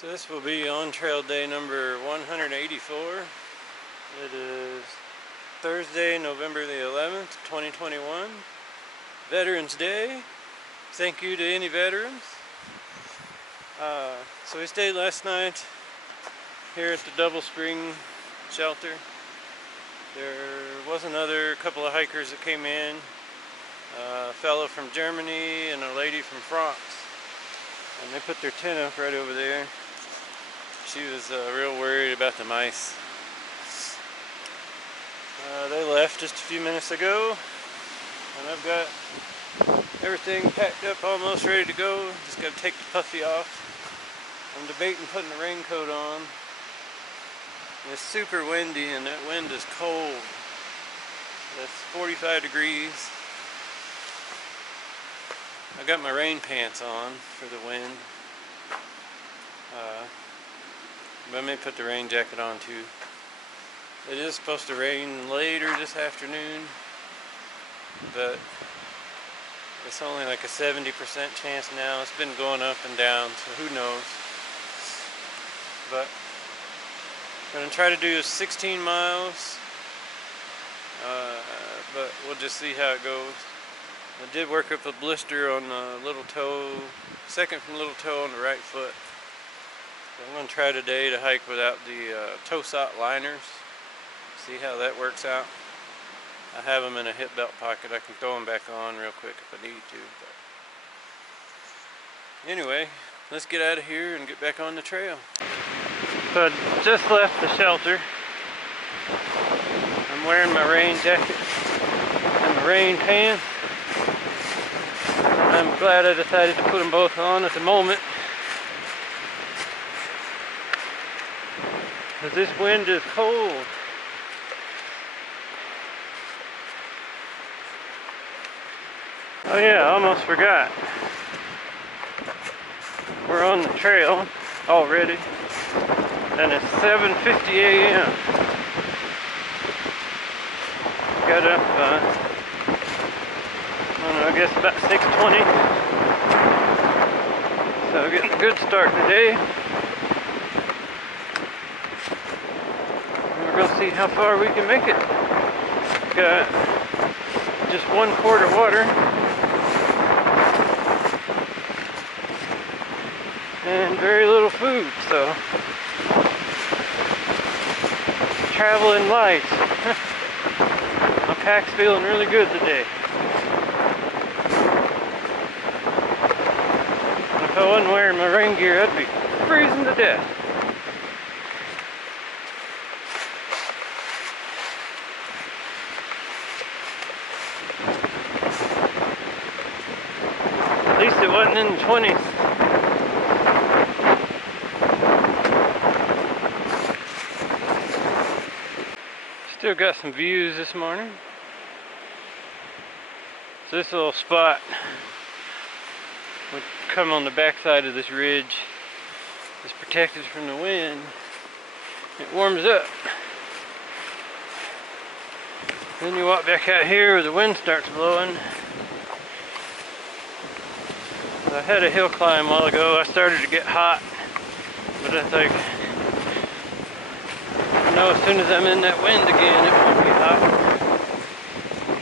So this will be on trail day number 184. It is Thursday, November the 11th, 2021. Veterans Day. Thank you to any veterans. So we stayed last night here at the Double Spring Shelter. There was another couple of hikers that came in. A fellow from Germany and a lady from France. And they put their tent up right over there. She was real worried about the mice. They left just a few minutes ago, and I've got everything packed up, almost ready to go. Just got to take the puffy off. I'm debating putting a raincoat on. It's super windy, and that wind is cold. It's 45 degrees. I got my rain pants on for the wind. But I may put the rain jacket on too. It is supposed to rain later this afternoon, but it's only like a 70% chance now. It's been going up and down, so who knows. But I'm going to try to do 16 miles, but we'll just see how it goes. I did work up a blister on the little toe, second from little toe on the right foot. So I'm going to try today to hike without the toe sock liners. See how that works out. I have them in a hip belt pocket. I can throw them back on real quick if I need to. But anyway, let's get out of here and get back on the trail. So I just left the shelter. I'm wearing my rain jacket and my rain pants. I'm glad I decided to put them both on at the moment, because this wind is cold. Oh yeah, I almost forgot. We're on the trail already, and it's 7:50 a.m. Got up, I guess about 6:20. So getting a good start today. And we're going to see how far we can make it. Got just 1 quart of water and very little food, so traveling light. My pack's feeling really good today. If I wasn't wearing my rain gear, I'd be freezing to death. At least it wasn't in the 20s. Still got some views this morning. So this little spot would come on the backside of this ridge. It's protected from the wind. It warms up. Then you walk back out here where the wind starts blowing. I had a hill climb a while ago. I started to get hot, but I think, I know as soon as I'm in that wind again, it won't be hot.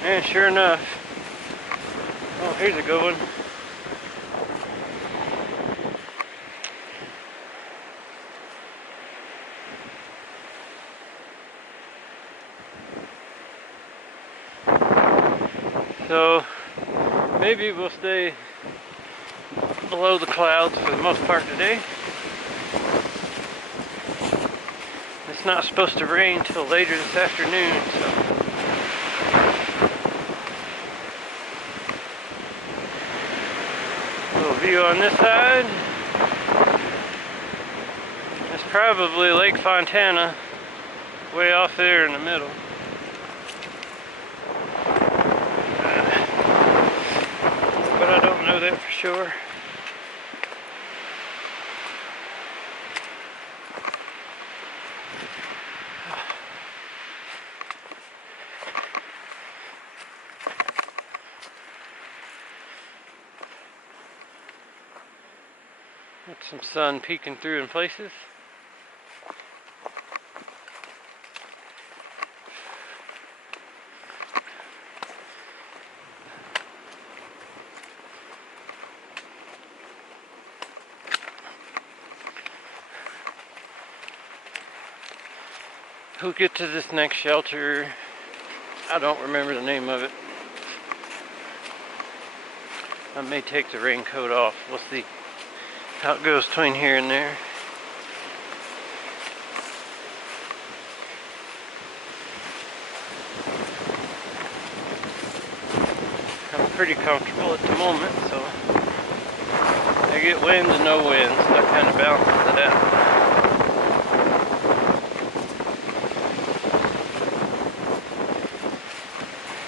And sure enough, oh, here's a good one. So maybe we'll stay below the clouds for the most part today. It's not supposed to rain till later this afternoon, so a little view on this side. It's probably Lake Fontana, way off there in the middle. But I don't know that for sure. Got some sun peeking through in places. We'll get to this next shelter. I don't remember the name of it. I may take the raincoat off. We'll see how it goes between here and there. I'm pretty comfortable at the moment, so I get winds and no winds. That kind of balances it out.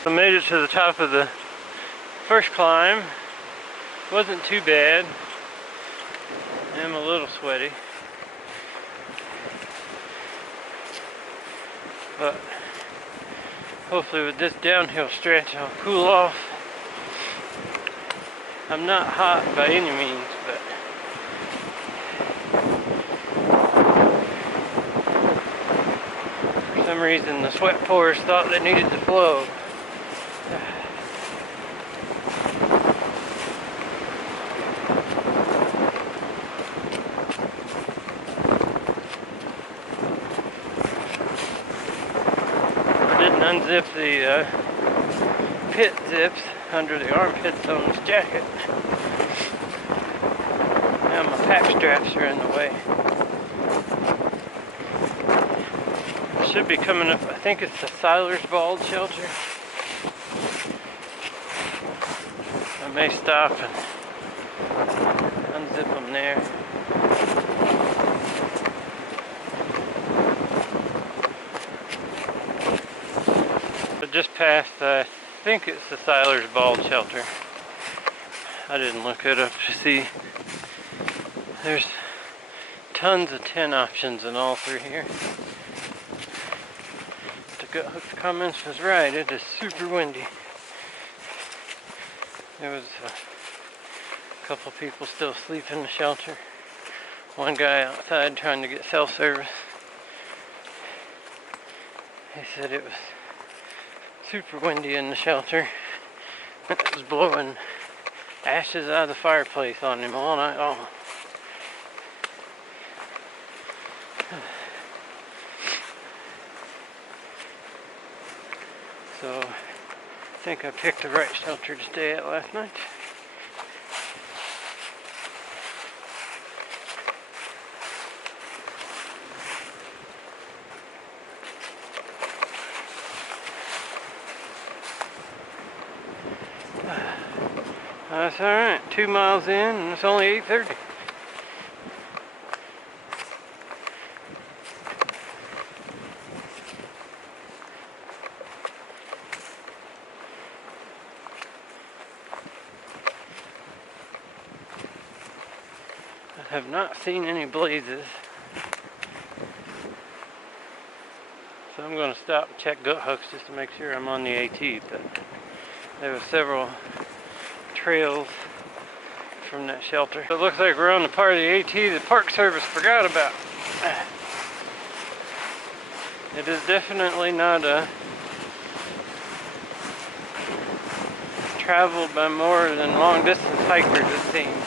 I made it to the top of the first climb. Wasn't too bad. I'm a little sweaty, but hopefully with this downhill stretch I'll cool off. I'm not hot by any means, but for some reason the sweat pores thought they needed to flow. Unzip the pit zips under the armpits on this jacket. Now my pack straps are in the way. Should be coming up, I think it's the Bald Shelter. I may stop and unzip them there. Just past, I think it's the Bald Shelter. I didn't look it up to see. There's tons of tent options and all through here. The Gut Hook's comments was right, it is super windy. There was a couple people still asleep in the shelter. One guy outside trying to get self-service. He said it was super windy in the shelter. It was blowing ashes out of the fireplace on him all night long. So I think I picked the right shelter to stay at last night. That's alright, 2 miles in and it's only 8:30. I have not seen any blazes. So I'm going to stop and check Gut Hooks just to make sure I'm on the AT, but there were several trails from that shelter. It looks like we're on the part of the AT the Park Service forgot about. It is definitely not traveled by more than long distance hikers, it seems.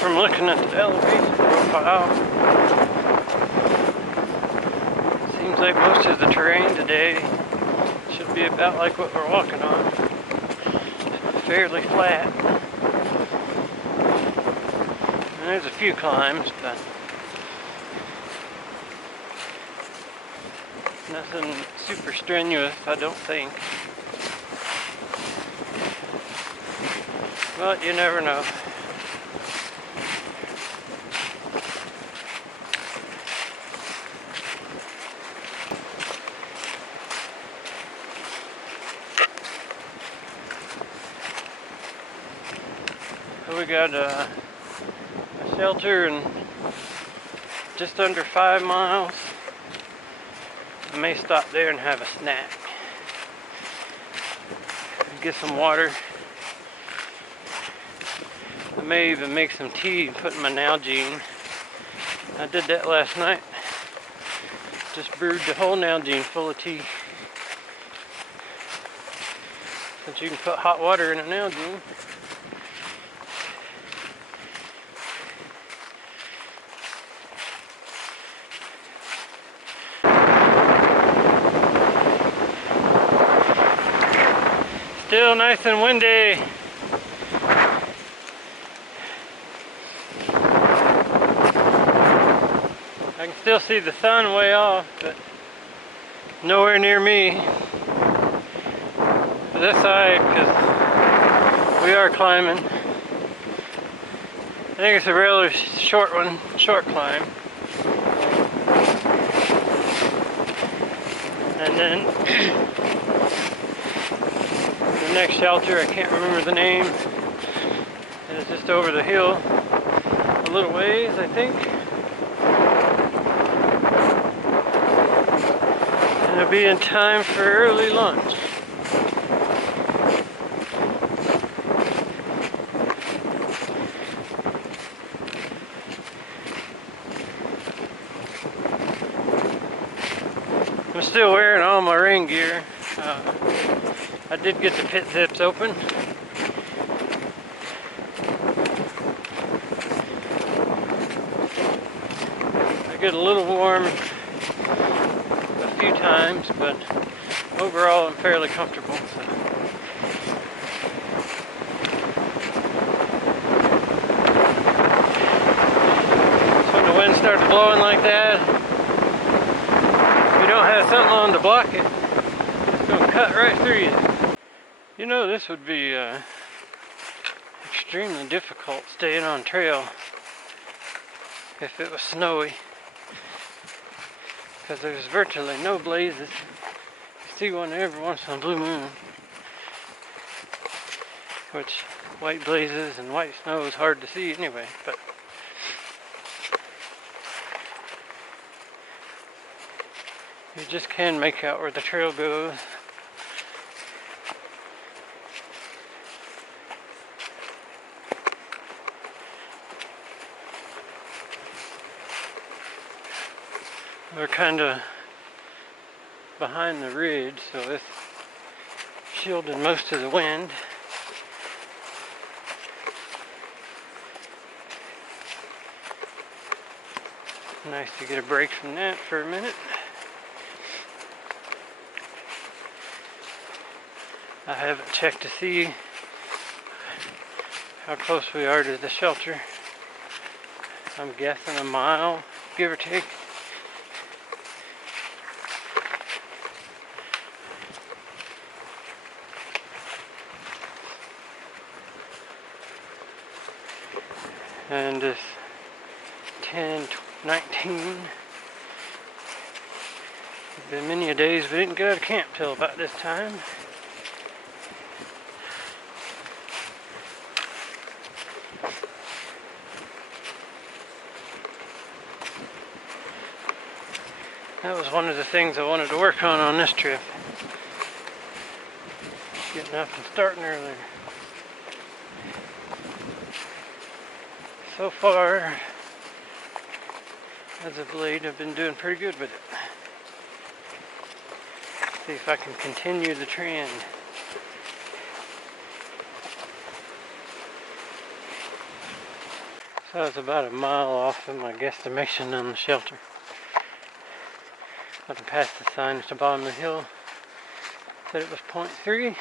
From looking at the elevation profile, seems like most of the terrain today should be about like what we're walking on. Fairly flat. And there's a few climbs, but nothing super strenuous, I don't think. But you never know. We got shelter in just under 5 miles. I may stop there and have a snack. Get some water. I may even make some tea and put in my Nalgene. I did that last night. Just brewed the whole Nalgene full of tea. Since you can put hot water in a Nalgene. Still nice and windy. I can still see the sun way off, but nowhere near me. This side, because we are climbing. I think it's a really short one, short climb. And then the next shelter, I can't remember the name. It is just over the hill a little ways, I think. And it'll be in time for early lunch. I'm still wearing all my rain gear. I did get the pit zips open. I get a little warm a few times, but overall I'm fairly comfortable. So. When the wind starts blowing like that, if you don't have something on to block it, it's going to cut right through you. You know, this would be extremely difficult staying on trail if it was snowy, because there's virtually no blazes. You see one every once in a blue moon, which white blazes and white snow is hard to see anyway, but you just can make out where the trail goes. We're kind of behind the ridge, so it's shielding most of the wind. Nice to get a break from that for a minute. I haven't checked to see how close we are to the shelter. I'm guessing a mile, give or take. And it's 10:19. There's been many a days we didn't get out of camp till about this time. That was one of the things I wanted to work on this trip. Getting up and starting earlier. So far, as of late, I've been doing pretty good with it. See if I can continue the trend. So I was about a mile off of my guesstimation on the shelter. I had to pass the sign at the bottom of the hill. Said it was 0.3.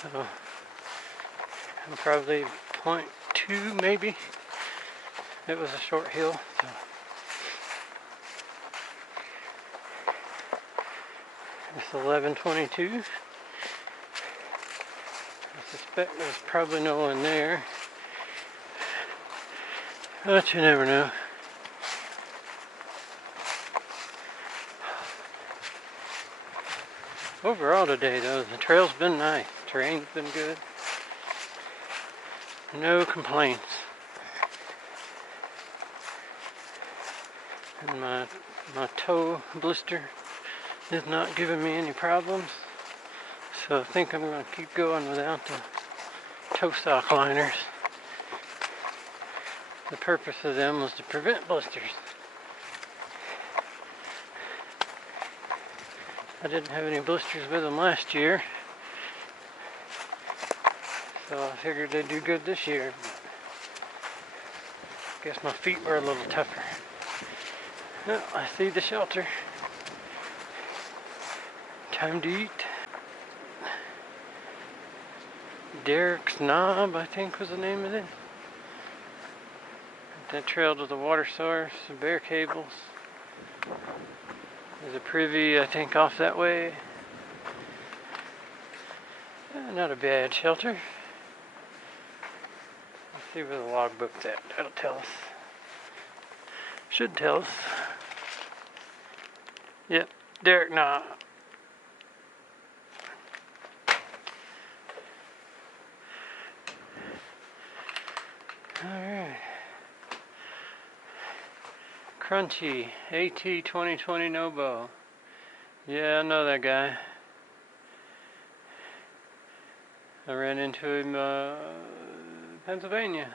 So I'm probably 0.2 maybe. It was a short hill. So. It's 11:22. I suspect there's probably no one there. But you never know. Overall today though, the trail's been nice. Terrain's been good. No complaints. And my toe blister is not giving me any problems. So I think I'm going to keep going without the toe sock liners. The purpose of them was to prevent blisters. I didn't have any blisters with them last year, so I figured they'd do good this year. Guess my feet were a little tougher. Well, I see the shelter. Time to eat. Derek's Knob, I think was the name of it. That trail to the water source, the bear cables. There's a privy, I think, off that way. Not a bad shelter. Let's see where the logbook's at. That'll tell us. Should tell us. Yep, Derek Knob. Alright. Crunchy, AT 2020 Nobo. Yeah, I know that guy. I ran into him Pennsylvania.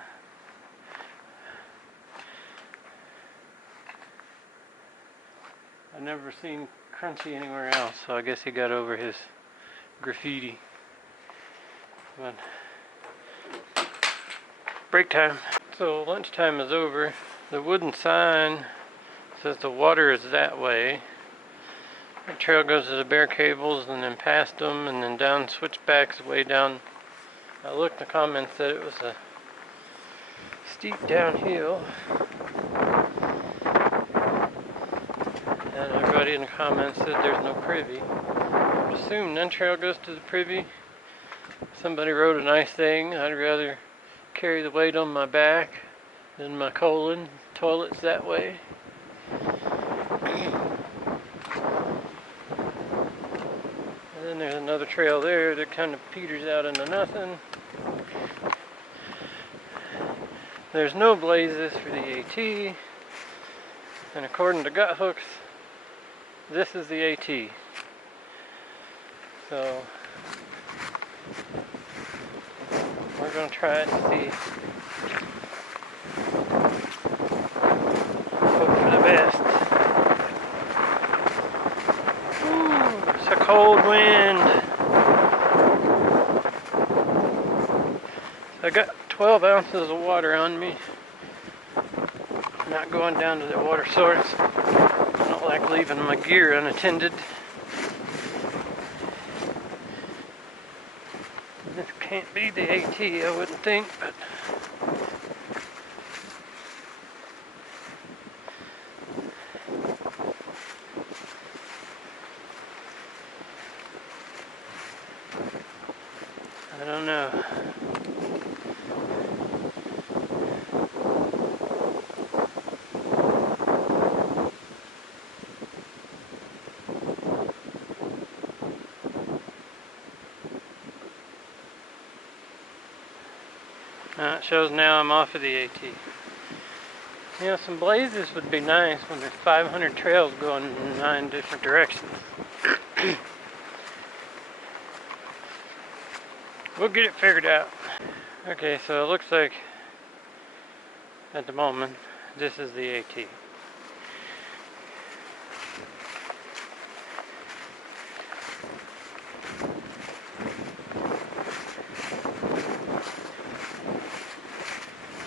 I've never seen Crunchy anywhere else, so I guess he got over his graffiti. But break time. So lunchtime is over. The wooden sign says the water is that way. The trail goes to the bear cables and then past them and then down switchbacks way down. I looked in the comments that it was a steep downhill. And everybody in the comments said there's no privy. I would assume none trail goes to the privy. Somebody wrote a nice thing. I'd rather carry the weight on my back than my colon. Toilets that way. And then there's another trail there that kind of peters out into nothing. There's no blazes for the AT. And according to gut hooks, this is the AT. So we're going to try it and see. Hope for the best. Ooh, it's a cold wind. I got 12 ounces of water on me. Not going down to the water source. I don't like leaving my gear unattended. This can't be the AT, I wouldn't think, but I don't know. It shows now I'm off of the AT. You know, some blazes would be nice when there's 500 trails going in 9 different directions. We'll get it figured out. Okay, so it looks like at the moment this is the AT.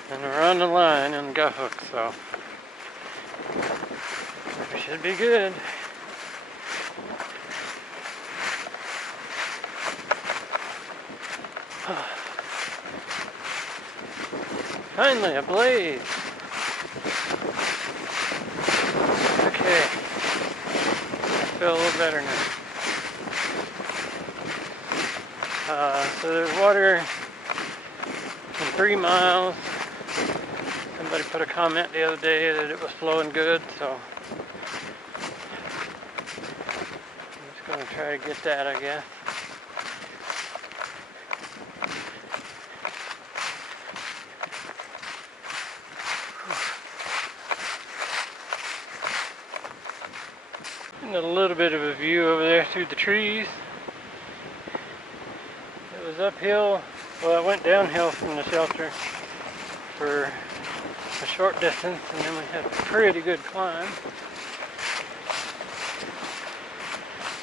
And we're on the line on the gut hook, so we should be good. Finally, a blaze. Okay, I feel a little better now. So there's water in 3 miles. Somebody put a comment the other day that it was flowing good, so I'm just going to try to get that, I guess. Got a little bit of a view over there through the trees. It was uphill, well, it went downhill from the shelter for a short distance, and then we had a pretty good climb.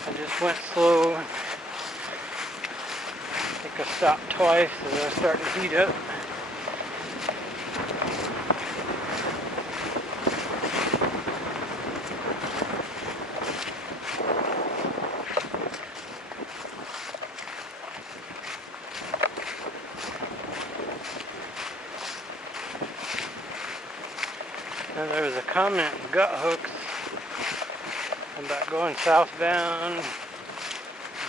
I just went slow. I think I stopped twice as I was starting to heat up. Now, there was a comment in Gut Hooks about going southbound,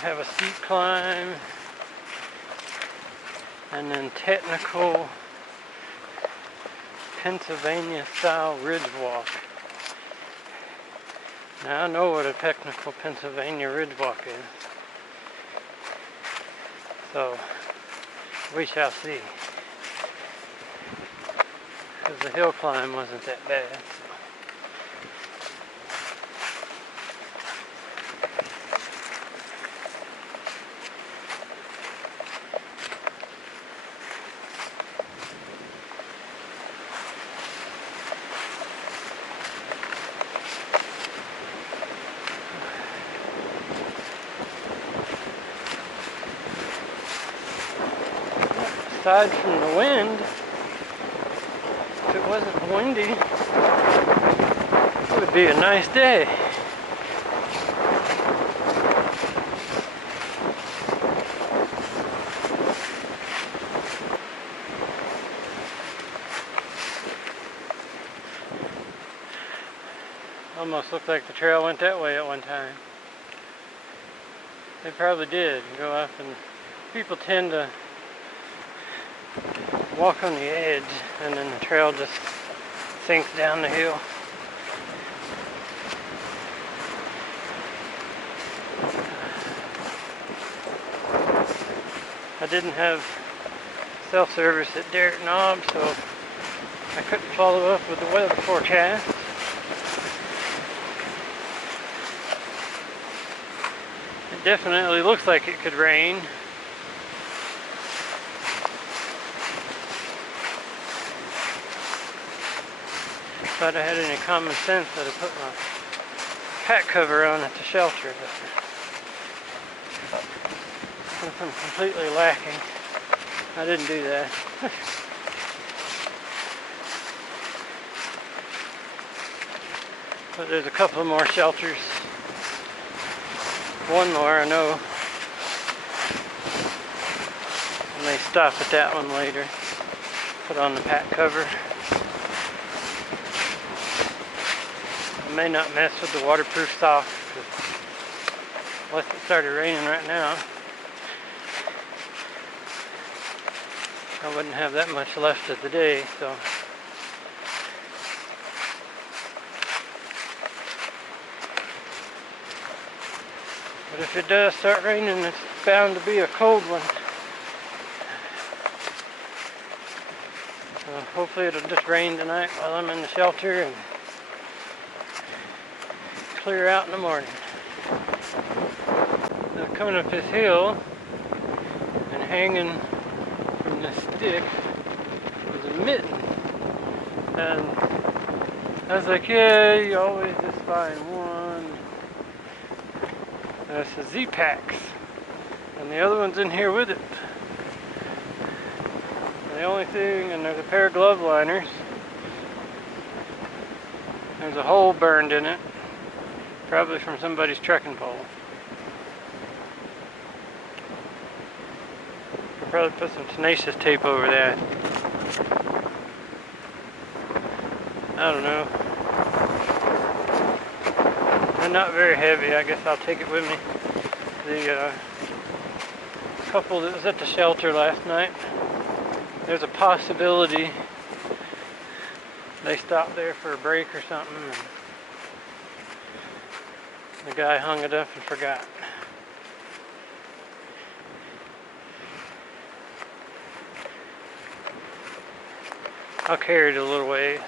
have a steep climb, and then technical Pennsylvania style ridge walk. Now I know what a technical Pennsylvania ridge walk is, so we shall see. Because the hill climb wasn't that bad. Aside from the wind, if it wasn't windy, it would be a nice day. Almost looked like the trail went that way at one time. It probably did go up, and people tend to walk on the edge, and then the trail just sinks down the hill. I didn't have self-service at Derek Knob, so I couldn't follow up with the weather forecast. It definitely looks like it could rain. If I'd have had any common sense, I'd have put my pack cover on at the shelter, but since I'm completely lacking, I didn't do that. But there's a couple more shelters. One more, I know. I may stop at that one later. Put on the pack cover. I may not mess with the waterproof socks, unless it started raining right now. I wouldn't have that much left of the day, so. But if it does start raining, it's bound to be a cold one. So hopefully it'll just rain tonight while I'm in the shelter and clear out in the morning. Now, coming up this hill and hanging from the stick was a mitten, and I was like, yeah, you always just find one. And it's a Z-Pax, and the other one's in here with it. And the only thing, and there's a pair of glove liners. There's a hole burned in it. Probably from somebody's trekking pole. I'll probably put some tenacious tape over that. I don't know. They're not very heavy. I guess I'll take it with me. The couple that was at the shelter last night, there's a possibility they stopped there for a break or something. The guy hung it up and forgot. I'll carry it a little way.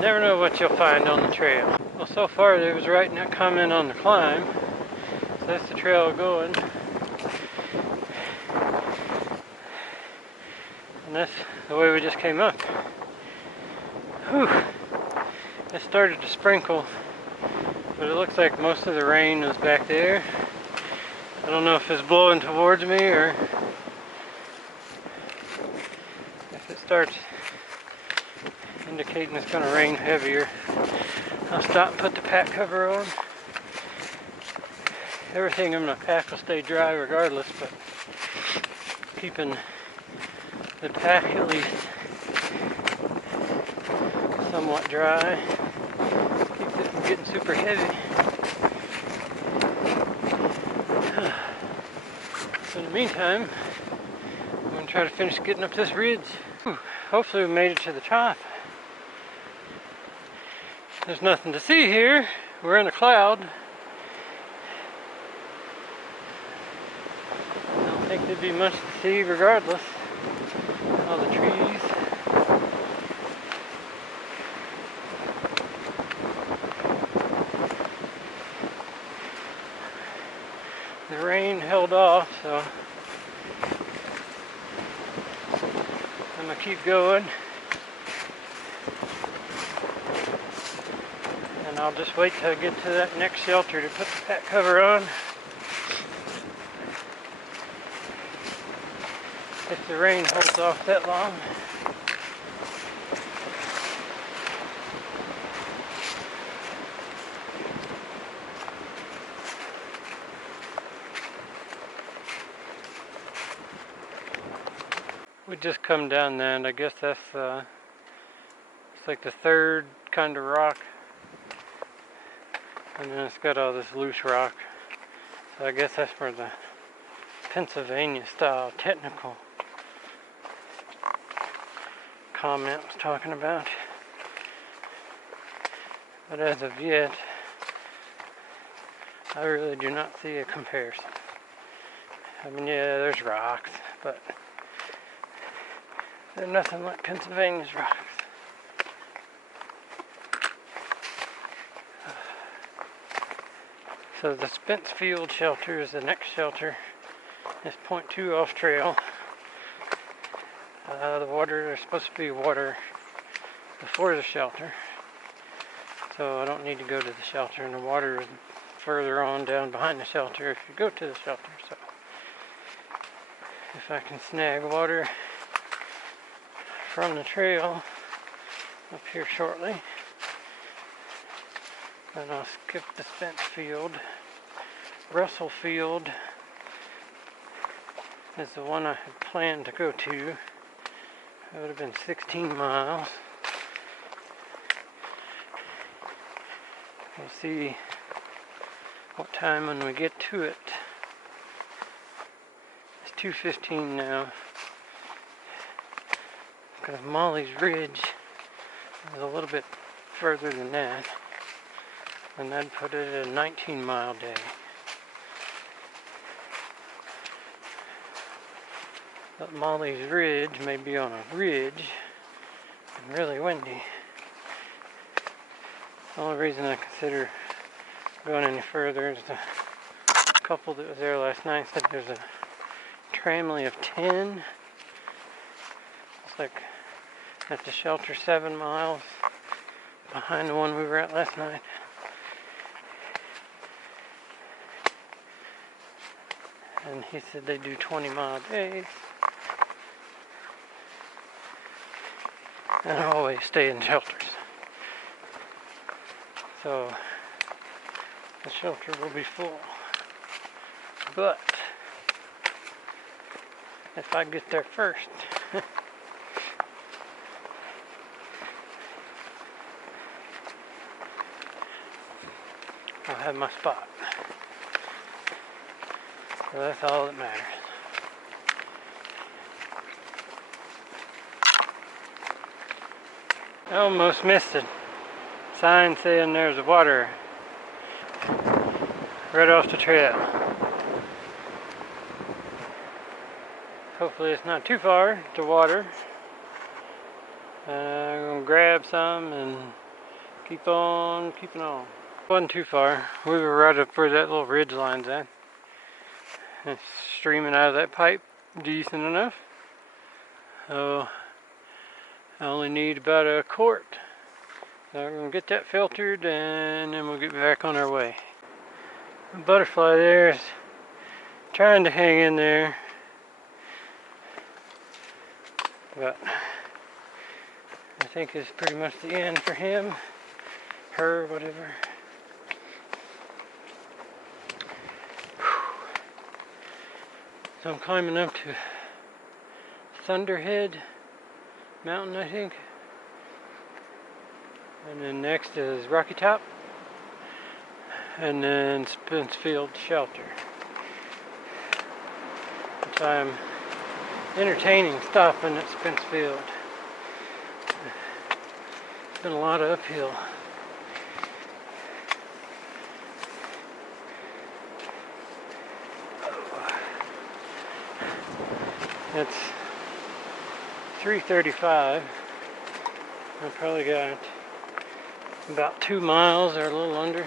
Never know what you'll find on the trail. Well, so far they was writing that comment on the climb. So that's the trail going. And that's the way we just came up. Whew. It started to sprinkle, but it looks like most of the rain is back there. I don't know if it's blowing towards me or if it starts indicating it's going to rain heavier. I'll stop and put the pack cover on. Everything in my pack will stay dry regardless, but keeping the pack at least somewhat dry keeps it from getting super heavy. So in the meantime, I'm going to try to finish getting up this ridge. Hopefully we made it to the top. There's nothing to see here. We're in a cloud. I don't think there'd be much to see regardless. All the trees. The rain held off, so I'm gonna keep going. And I'll just wait till I get to that next shelter to put the pack cover on. If the rain holds off that long. We just come down there, and I guess that's it's like the third kind of rock. And then it's got all this loose rock. So I guess that's where the Pennsylvania style technical comment was talking about. But as of yet, I really do not see a comparison. I mean, yeah, there's rocks, but they're nothing like Pennsylvania's rocks. So the Spenceville Shelter is the next shelter. It's 0.2 off trail. The water, there's supposed to be water before the shelter. So I don't need to go to the shelter, and the water is further on down behind the shelter if you go to the shelter. So if I can snag water from the trail up here shortly, then I'll skip the Spence field. Russell Field is the one I had planned to go to. It would have been 16 miles. We'll see what time when we get to it. It's 2:15 now. Because Molly's Ridge is a little bit further than that. And that'd put it at a 19-mile day. But Molly's Ridge may be on a ridge and really windy. The only reason I consider going any further is the couple that was there last night said there's a tramway of 10. It's like at the shelter 7 miles behind the one we were at last night. And he said they do 20-mile days. And I always stay in shelters. So the shelter will be full. But if I get there first, I'll have my spot. So that's all that matters. I almost missed it. Sign saying there's water right off the trail. Hopefully it's not too far to water. I'm going to grab some and keep on keeping on. Wasn't too far. We were right up where that little ridge line's at. It's streaming out of that pipe decent enough. So I only need about a quart. So we're gonna get that filtered and then we'll get back on our way. The butterfly there is trying to hang in there, but I think it's pretty much the end for him, her, whatever. So I'm climbing up to Thunderhead Mountain, I think. And then next is Rocky Top. And then Spenceville Shelter. Which I'm entertaining stopping at Spenceville. It's been a lot of uphill. It's 3:35. I probably got about 2 miles or a little under.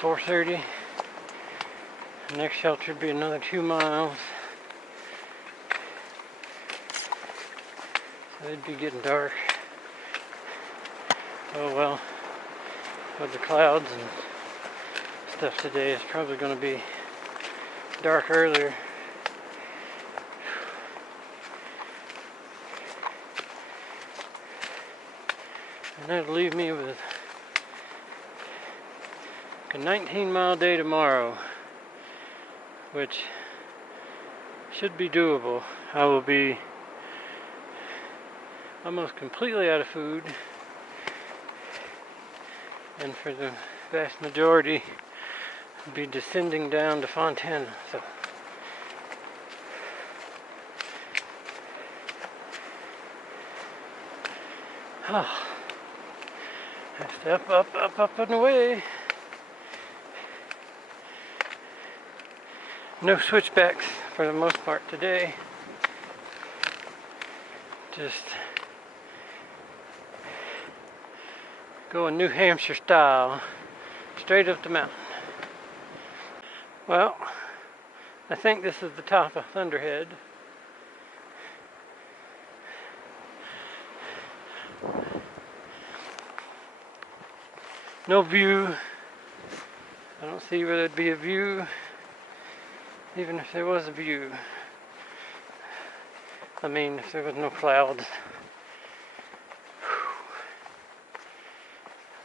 4:30. The next shelter would be another 2 miles. So it'd be getting dark. Oh well, with the clouds and stuff today, it's probably going to be dark earlier. And that'll leave me with a 19-mile day tomorrow, which should be doable. I will be almost completely out of food, and for the vast majority I'll be descending down to Fontana. So step up and away. No switchbacks for the most part today. Just going New Hampshire style, straight up the mountain. Well, I think this is the top of Thunderhead. No view. I don't see where there'd be a view, even if there was a view. I mean, if there was no clouds.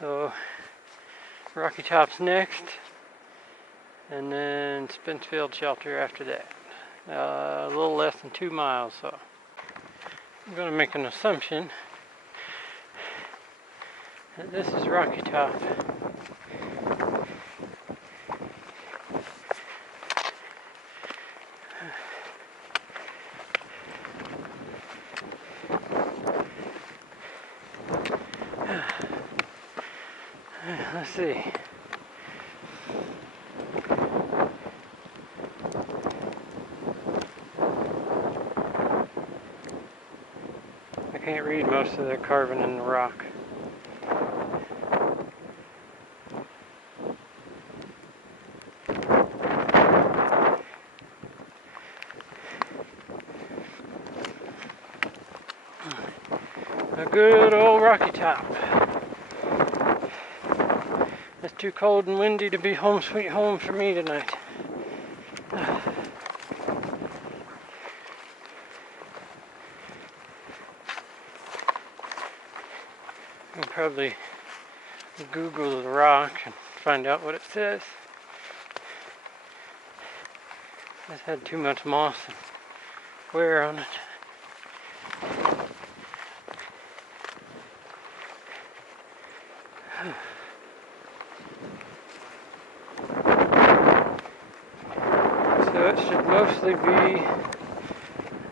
So, Rocky Top's next, and then Spenceville Shelter after that. A little less than 2 miles, so I'm going to make an assumption that this is Rocky Top. Let's see. I can't read most of the carving in the rock. A good old Rocky Top. It's too cold and windy to be home sweet home for me tonight. I'll probably Google the rock and find out what it says. It's had too much moss and wear on it. So it should mostly be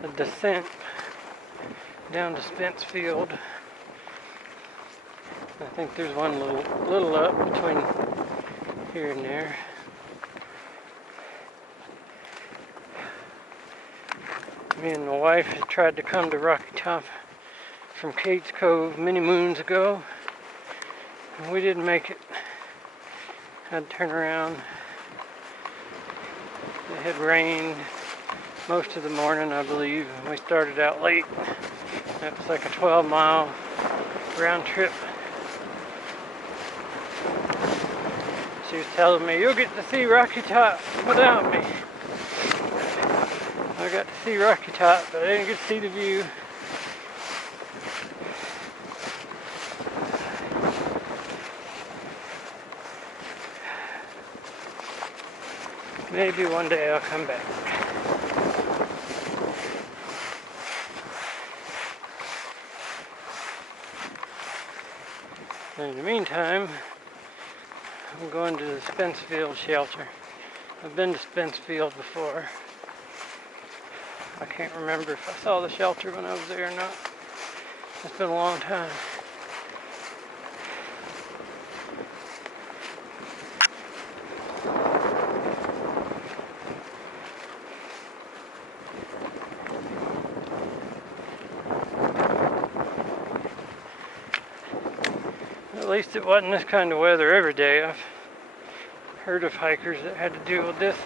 a descent down to Spenceville. I think there's one little up between here and there. Me and my wife had tried to come to Rocky Top from Kate's Cove many moons ago, and we didn't make it. Had to turn around. It had rained most of the morning, I believe, and we started out late. That was like a 12-mile round trip. She was telling me, "You'll get to see Rocky Top without me." I got to see Rocky Top, but I didn't get to see the view. Maybe one day I'll come back. In the meantime, I'm going to the Spenceville Shelter. I've been to Spenceville before. I can't remember if I saw the shelter when I was there or not. It's been a long time. At least it wasn't this kind of weather every day. I've heard of hikers that had to deal with this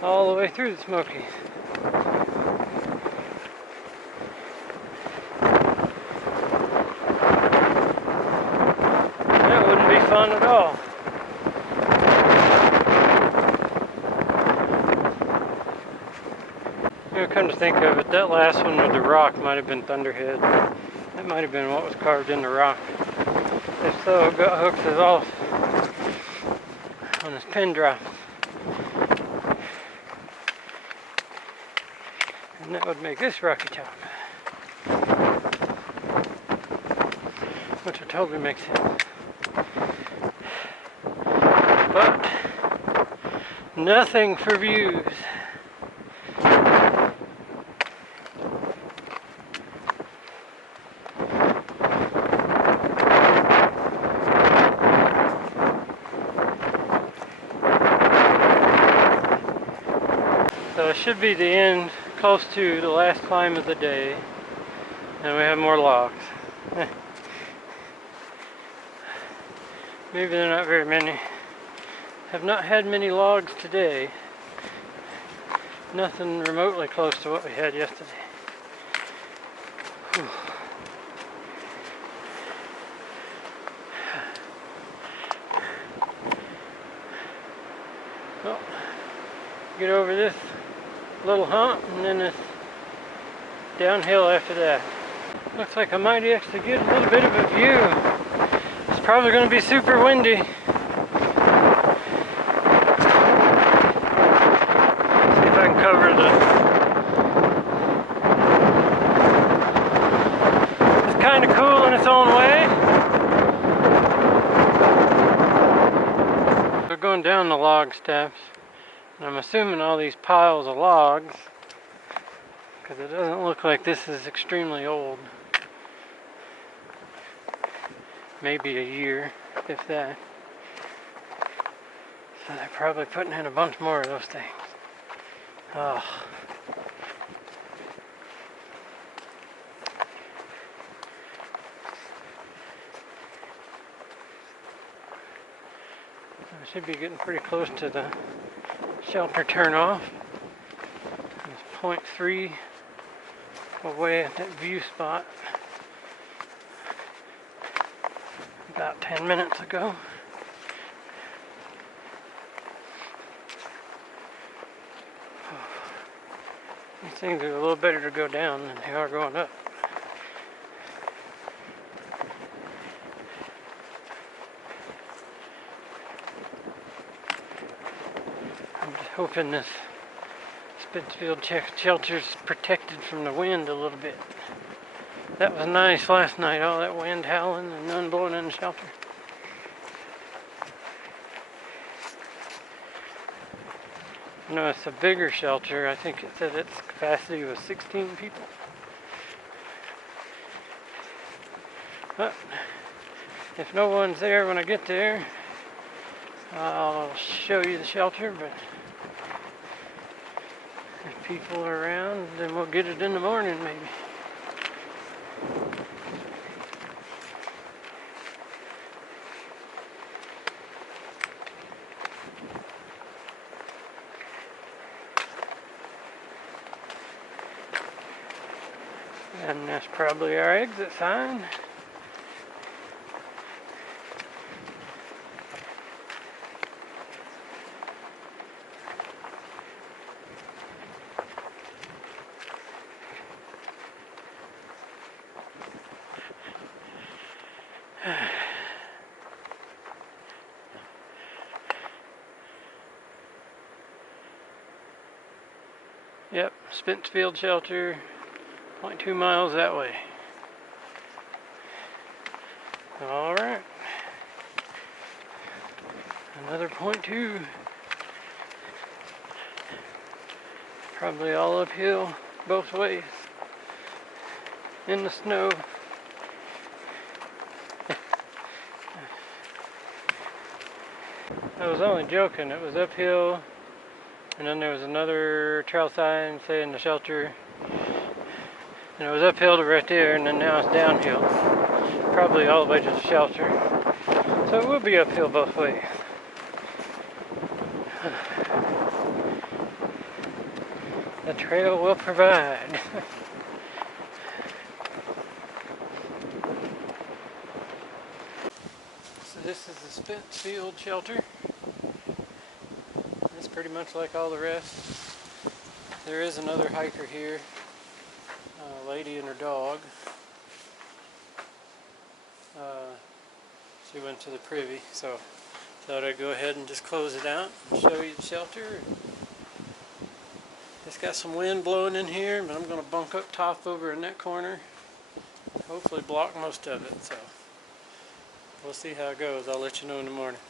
all the way through the Smokies. That wouldn't be fun at all. Come to think of it, that last one with the rock might have been Thunderhead. That might have been what was carved in the rock. If so, it got hooked us off on his pin drop. And that would make this Rocky Top. Which would totally make sense. But nothing for views. So it should be the end, close to the last climb of the day, and we have more logs. Maybe they're not very many. Have not had many logs today. Nothing remotely close to what we had yesterday. Whew. Well, get over this little hump and then it's downhill after that. Looks like I might actually get a little bit of a view. It's probably going to be super windy. See if I can cover it's kind of cool in its own way. We're going down the log steps. And I'm assuming all these piles of logs, because it doesn't look like this is extremely old. Maybe a year, if that. So they're probably putting in a bunch more of those things. Oh. I should be getting pretty close to the shelter turn off. It's 0.3 away at that view spot about 10 minutes ago. These things are a little better to go down than they are going up. I'm just hoping this Spenceville Shelter is protected from the wind a little bit. That was nice last night, all that wind howling and none blowing in the shelter. No, it's a bigger shelter. I think it said its capacity was 16 people. But if no one's there when I get there, I'll show you the shelter, but if people are around, then we'll get it in the morning maybe. And that's probably our exit sign. Yep, Spenceville Shelter, 0.2 miles that way. Alright. Another 0.2. Probably all uphill both ways. In the snow. I was only joking, it was uphill. And then there was another trail sign saying the shelter. And it was uphill to right there, and then now it's downhill. Probably all the way to the shelter. So it will be uphill both ways. The trail will provide. So this is the Spenceville Shelter. It's pretty much like all the rest. There is another hiker here, a lady and her dog. She went to the privy, so thought I'd go ahead and just close it out and show you the shelter. It's got some wind blowing in here, but I'm going to bunk up top over in that corner. Hopefully block most of it, so we'll see how it goes. I'll let you know in the morning.